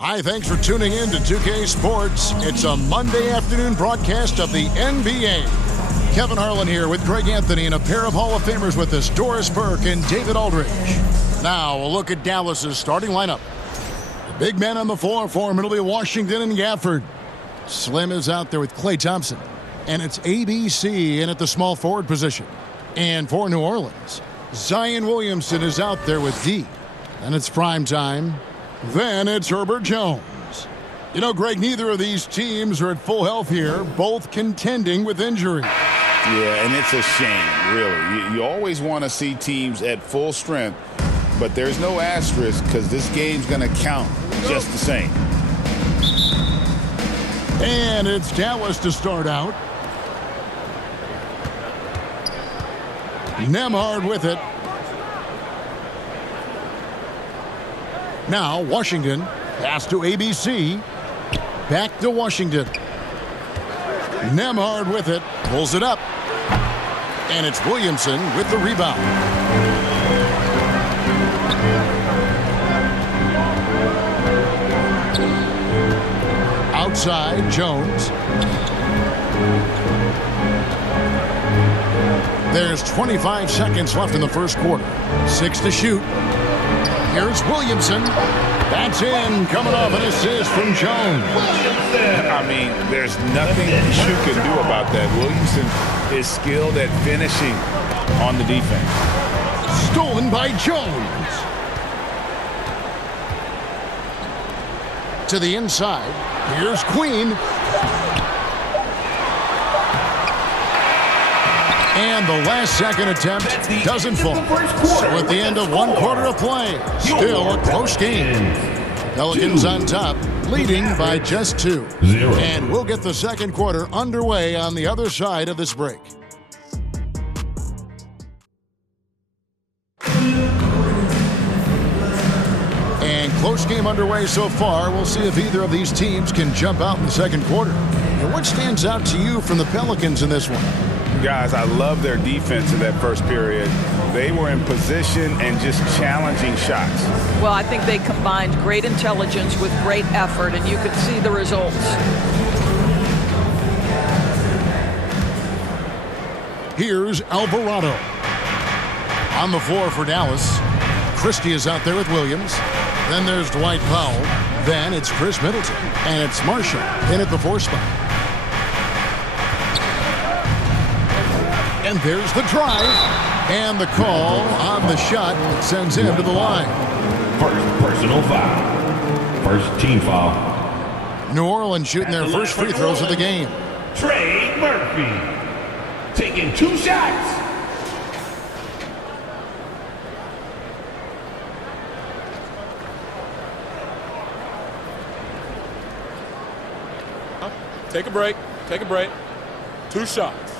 Hi, thanks for tuning in to 2K Sports. It's a Monday afternoon broadcast of the NBA. Kevin Harlan here with Greg Anthony and a pair of Hall of Famers with us, Doris Burke and David Aldridge. Now, a look at Dallas's starting lineup. The big men on the floor for him, it'll be Washington and Gafford. Slim is out there with Klay Thompson. And it's ABC in at the small forward position. And for New Orleans, Zion Williamson is out there with D. And it's prime time. Then it's Herbert Jones. You know, Greg, neither of these teams are at full health here, both contending with injury. Yeah, and it's a shame, really. You always want to see teams at full strength, but there's no asterisk because this game's going to count just the same. And it's Dallas to start out. Nembhard with it. Now, Washington, pass to ABC, back to Washington. Nembhard with it, pulls it up. And it's Williamson with the rebound. Outside, Jones. There's 25 seconds left in the first quarter. 6 to shoot. Here's Williamson. That's in, coming off an assist from Jones. I mean, there's nothing you can do about that. Williamson is skilled at finishing on the defense. Stolen by Jones. To the inside. Here's Queen. And the last second attempt doesn't fall. So at the end of one quarter of play, still a close game. Pelicans on top, leading by just 2. And we'll get the second quarter underway on the other side of this break. And close game underway so far. We'll see if either of these teams can jump out in the second quarter. And what stands out to you from the Pelicans in this one? Guys, I love their defense in that first period. They were in position and just challenging shots. Well, I think they combined great intelligence with great effort, and you could see the results. Here's Alvarado. On the floor for Dallas. Christie is out there with Williams. Then there's Dwight Powell. Then it's Chris Middleton. And it's Marshall in at the 4 spot. And there's the drive. And the call on the shot sends him to the line. First personal foul. First team foul. New Orleans shooting their first free throws of the game. Trey Murphy taking 2 shots. Take a break. Take a break. 2 shots.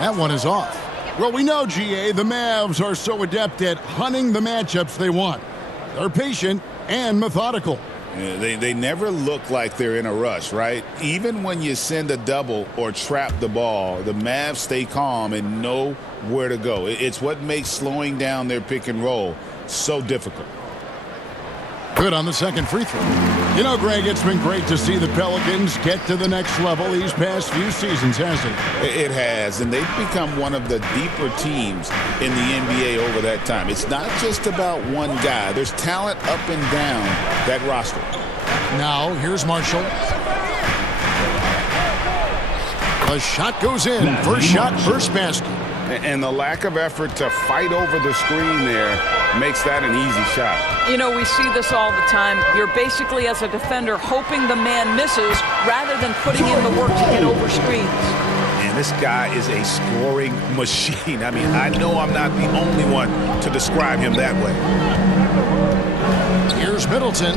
That one is off. Well, we know, GA, the Mavs are so adept at hunting the matchups they want. They're patient and methodical. Yeah, they never look like they're in a rush, right? Even when you send a double or trap the ball, the Mavs stay calm and know where to go. It's what makes slowing down their pick and roll so difficult. Good on the second free throw. You know, Greg, it's been great to see the Pelicans get to the next level these past few seasons, hasn't it? It has, and they've become one of the deeper teams in the NBA over that time. It's not just about one guy. There's talent up and down that roster. Now, here's Marshall. The shot goes in. First shot, first basket. And the lack of effort to fight over the screen there makes that an easy shot. You know, we see this all the time. You're basically, as a defender, hoping the man misses rather than putting in the work to get over screens. And this guy is a scoring machine. I mean, I know I'm not the only one to describe him that way. Here's Middleton.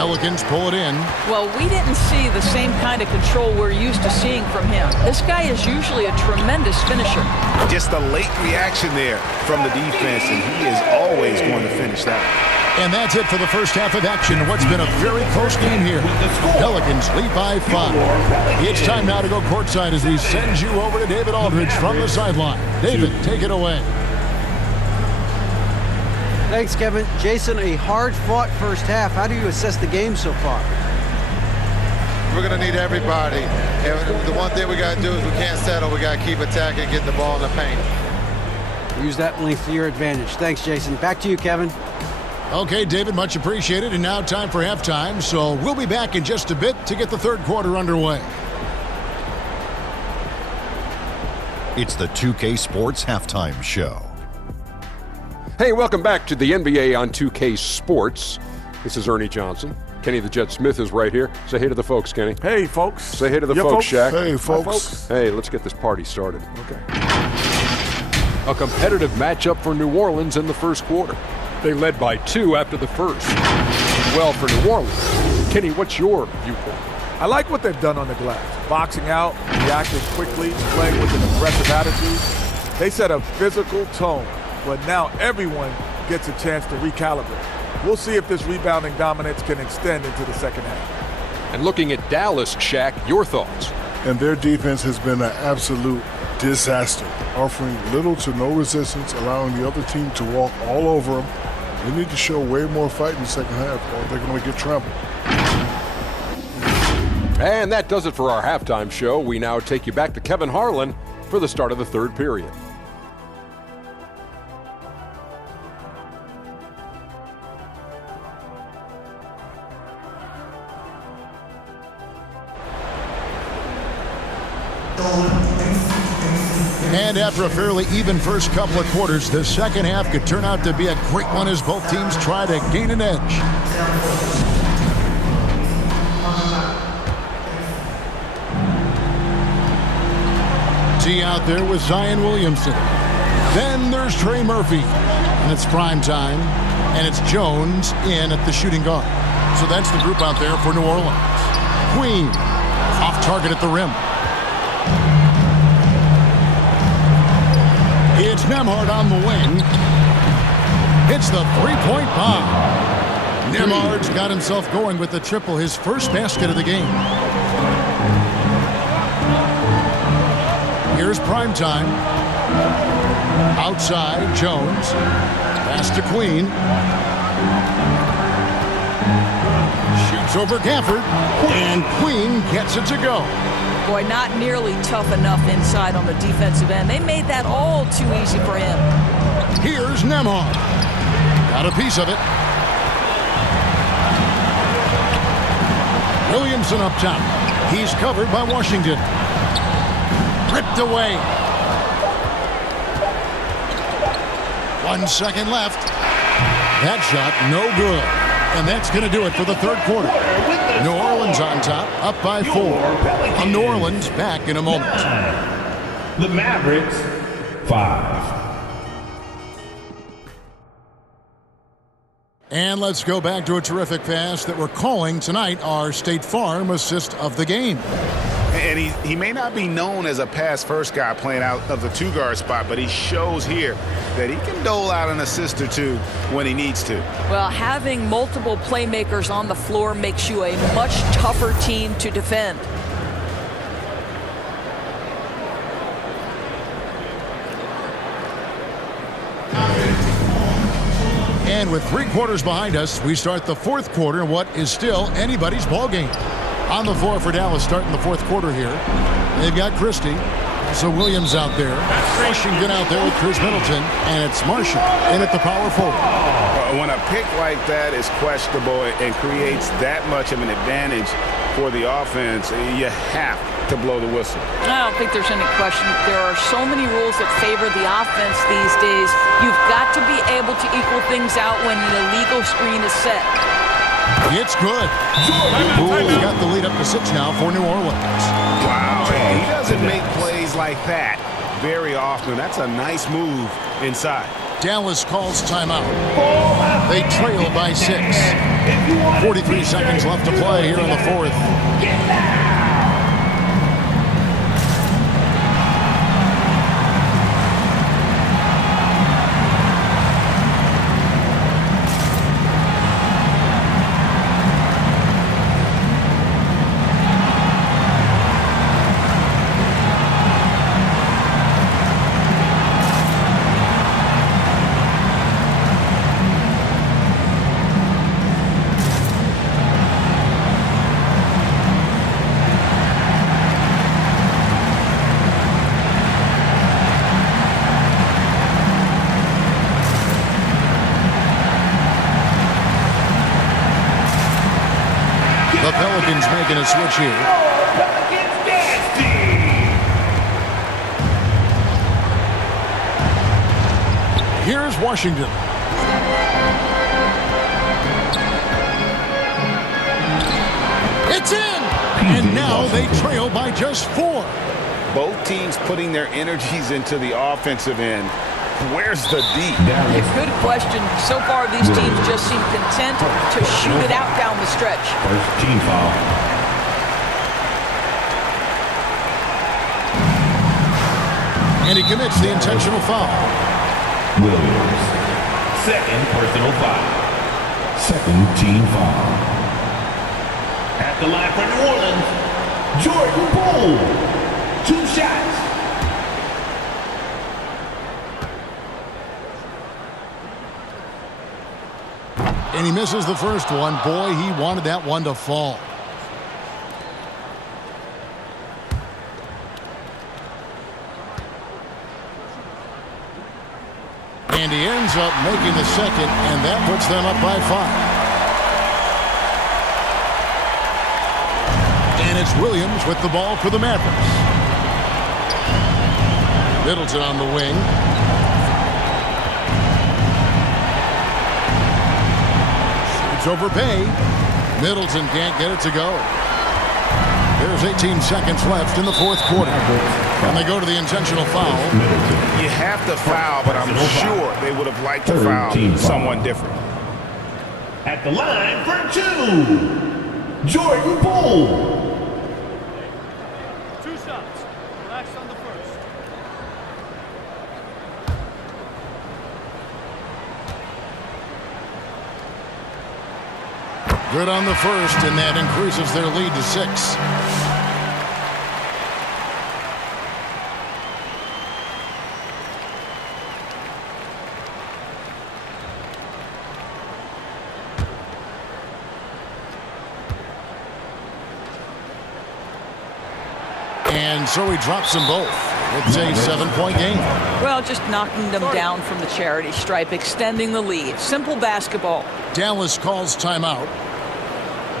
Pelicans pull it in. Well, we didn't see the same kind of control we're used to seeing from him. This guy is usually a tremendous finisher. Just a late reaction there from the defense, and he is always going to finish that. And that's it for the first half of action in what's been a very close game here. Pelicans lead by 5. It's time now to go courtside as we send you over to David Aldridge from the sideline. David, take it away. Thanks, Kevin. Jason, a hard-fought first half. How do you assess the game so far? We're going to need everybody. And the one thing we got to do is we can't settle. We got to keep attacking, getting the ball in the paint. Use that length to your advantage. Thanks, Jason. Back to you, Kevin. Okay, David, much appreciated. And now time for halftime. So we'll be back in just a bit to get the third quarter underway. It's the 2K Sports Halftime Show. Hey, welcome back to the NBA on 2K Sports. This is Ernie Johnson. Kenny the Jet Smith is right here. Say hey to the folks, Kenny. Hey, folks. Say hey to the folks, Shaq. Hey, folks. Hey, let's get this party started. Okay. A competitive matchup for New Orleans in the first quarter. They led by 2 after the first. Well, for New Orleans. Kenny, what's your viewpoint? I like what they've done on the glass. Boxing out, reacting quickly, playing with an aggressive attitude. They set a physical tone, but now everyone gets a chance to recalibrate. We'll see if this rebounding dominance can extend into the second half. And looking at Dallas, Shaq, your thoughts? And their defense has been an absolute disaster, offering little to no resistance, allowing the other team to walk all over them. They need to show way more fight in the second half, or they're going to get trampled. And that does it for our halftime show. We now take you back to Kevin Harlan for the start of the third period. And after a fairly even first couple of quarters, the second half could turn out to be a great one as both teams try to gain an edge. T out there with Zion Williamson. Then there's Trey Murphy. And it's prime time. And it's Jones in at the shooting guard. So that's the group out there for New Orleans. Queen off target at the rim. It's Nembhard on the wing. It's the three-point bomb. Nembhard's got himself going with the triple, his first basket of the game. Here's prime time. Outside, Jones. Pass to Queen. Shoots over Gafford. And Queen gets it to go. Boy, not nearly tough enough inside on the defensive end. They made that all too easy for him. Here's Nembhard. Got a piece of it. Williamson up top. He's covered by Washington. Ripped away. 1 second left. That shot, no good. And that's going to do it for the third quarter. New Orleans on top, up by 4. On New Orleans, back in a moment. The Mavericks, 5. And let's go back to a terrific pass that we're calling tonight our State Farm assist of the game. And he may not be known as a pass-first guy playing out of the two-guard spot, but he shows here that he can dole out an assist or two when he needs to. Well, having multiple playmakers on the floor makes you a much tougher team to defend. And with 3 quarters behind us, we start the fourth quarter in what is still anybody's ball game. On the floor for Dallas starting the fourth quarter here. They've got Christie. So Williams out there. Washington out there with Chris Middleton. And it's Marshall in at the power forward. When a pick like that is questionable and creates that much of an advantage for the offense, you have to blow the whistle. I don't think there's any question. There are so many rules that favor the offense these days. You've got to be able to equal things out when the illegal screen is set. It's good. Bulls got the lead up to 6 now for New Orleans. Wow, he doesn't make plays like that very often. That's a nice move inside. Dallas calls timeout. They trail by 6. 43 seconds left to play here in the fourth. The Pelicans making a switch here. Here's Washington. It's in! And now they trail by just 4. Both teams putting their energies into the offensive end. Where's the D? A good question. So far, these teams just seem content to shoot it out down the stretch. First team foul. And he commits the intentional foul. Williams. Second personal foul. Second team foul. At the line for New Orleans, Jordan Poole. 2 shots. And he misses the first one. Boy, he wanted that one to fall. And he ends up making the second, and that puts them up by 5. And it's Williams with the ball for the Mavericks. Middleton on the wing. Shoots over Bay. Middleton can't get it to go. There's 18 seconds left in the fourth quarter. And they go to the intentional foul. You have to foul, but I'm sure they would have liked to foul someone different. At the line for 2, Jordan Poole. 2 shots. Relax on the first. Good on the first, and that increases their lead to 6. And so he drops them both. It's a 7-point game. Well, just knocking them down from the charity stripe, extending the lead. Simple basketball. Dallas calls timeout.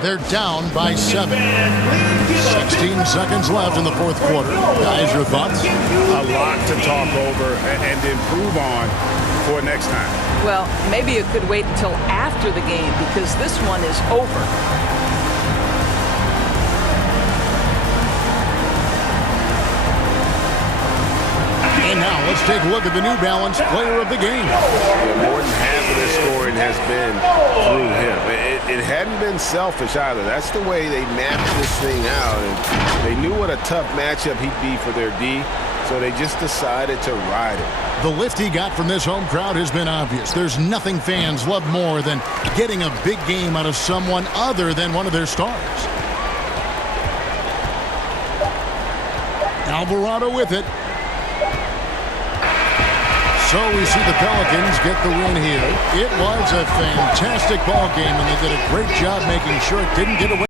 They're down by 7. 16 seconds left in the fourth quarter. Guys, your thoughts? A lot to talk over and improve on for next time. Well, maybe it could wait until after the game because this one is over. And now let's take a look at the New Balance player of the game. Yeah, more than half of their scoring has been through him. It hadn't been selfish either. That's the way they mapped this thing out. And they knew what a tough matchup he'd be for their D, so they just decided to ride it. The lift he got from this home crowd has been obvious. There's nothing fans love more than getting a big game out of someone other than one of their stars. Alvarado with it. So we see the Pelicans get the win here. It was a fantastic ball game, and they did a great job making sure it didn't get away.